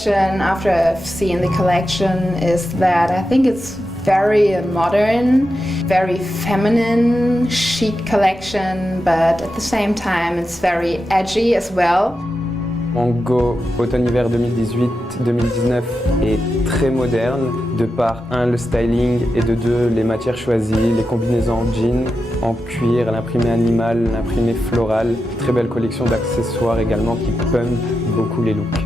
impression after I've seen the collection is that I think it's very modern, very feminine, chic collection, but at the same time it's very edgy as well. Mon go automne-hiver 2018-2019 est très moderne, de par un le styling et de deux les matières choisies, les combinaisons en jean, en cuir, l'imprimé animal, l'imprimé floral, très belle collection d'accessoires également qui pumpent beaucoup les looks.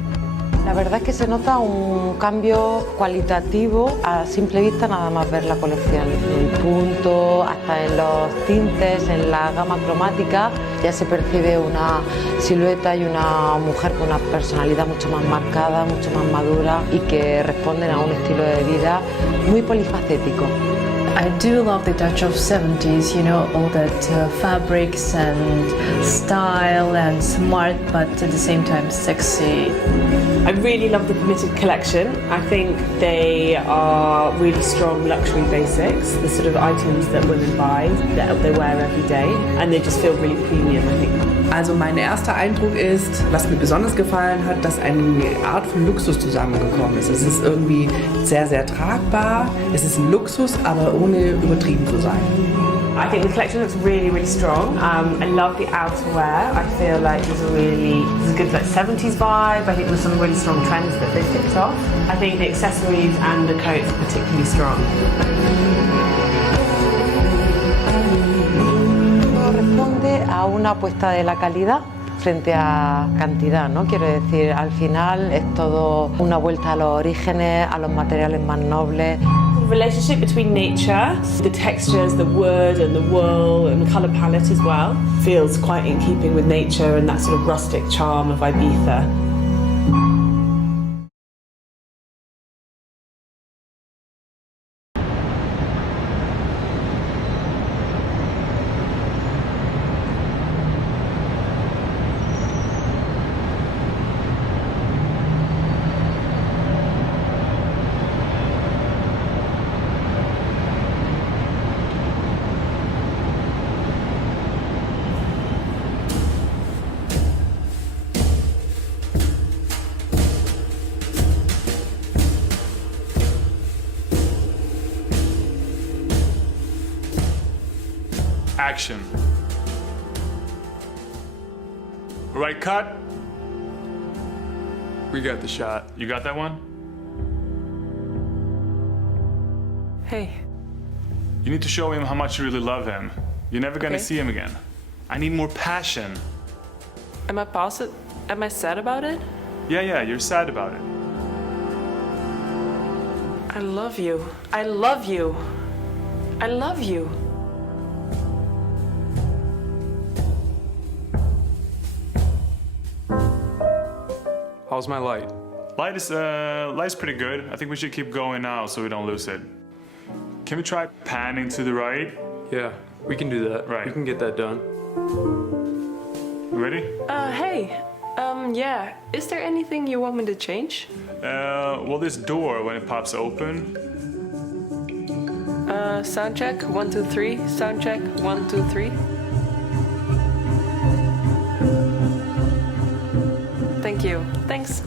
La verdad es que se nota un cambio cualitativo a simple vista nada más ver la colección. El punto, hasta en los tintes, en la gama cromática, ya se percibe una silueta y una mujer con una personalidad mucho más marcada, mucho más madura y que responden a un estilo de vida muy polifacético. I do love the touch of 70s, you know, all that fabrics and style and smart, but at the same time sexy. I really love the permitted collection. I think they are really strong luxury basics, the sort of items that women buy, that they wear every day, and they just feel really premium, I think. Also mein erster Eindruck ist, was mir besonders gefallen hat, dass eine Art von Luxus zusammengekommen ist. Es ist irgendwie sehr, sehr tragbar, es ist ein Luxus, aber ohne übertrieben zu sein. I think the collection looks really, really strong. I love the outerwear. I feel like there's a good like 70s vibe. I think there's some really strong trends that they've ticked off. I think the accessories and the coats are particularly strong. Responde a una apuesta de la calidad frente a cantidad, ¿no? Quiero decir, al final es todo una vuelta a los orígenes, a los materiales más nobles. The relationship between nature, the textures, the wood and the wool and the colour palette as well feels quite in keeping with nature and that sort of rustic charm of Ibiza. Action. Right, cut. We got the shot. You got that one? Hey. You need to show him how much you really love him. You're never gonna see him again. I need more passion. Am I positive? Am I sad about it? Yeah, you're sad about it. I love you. I love you. I love you. How's my light? Light's pretty good. I think we should keep going now so we don't lose it. Can we try panning to the right? Yeah, we can do that. Right. We can get that done. Ready? Hey. Yeah. Is there anything you want me to change? Well, this door, when it pops open. Sound check, 1, 2, 3. Sound check, 1, 2, 3. Thank you. Thanks.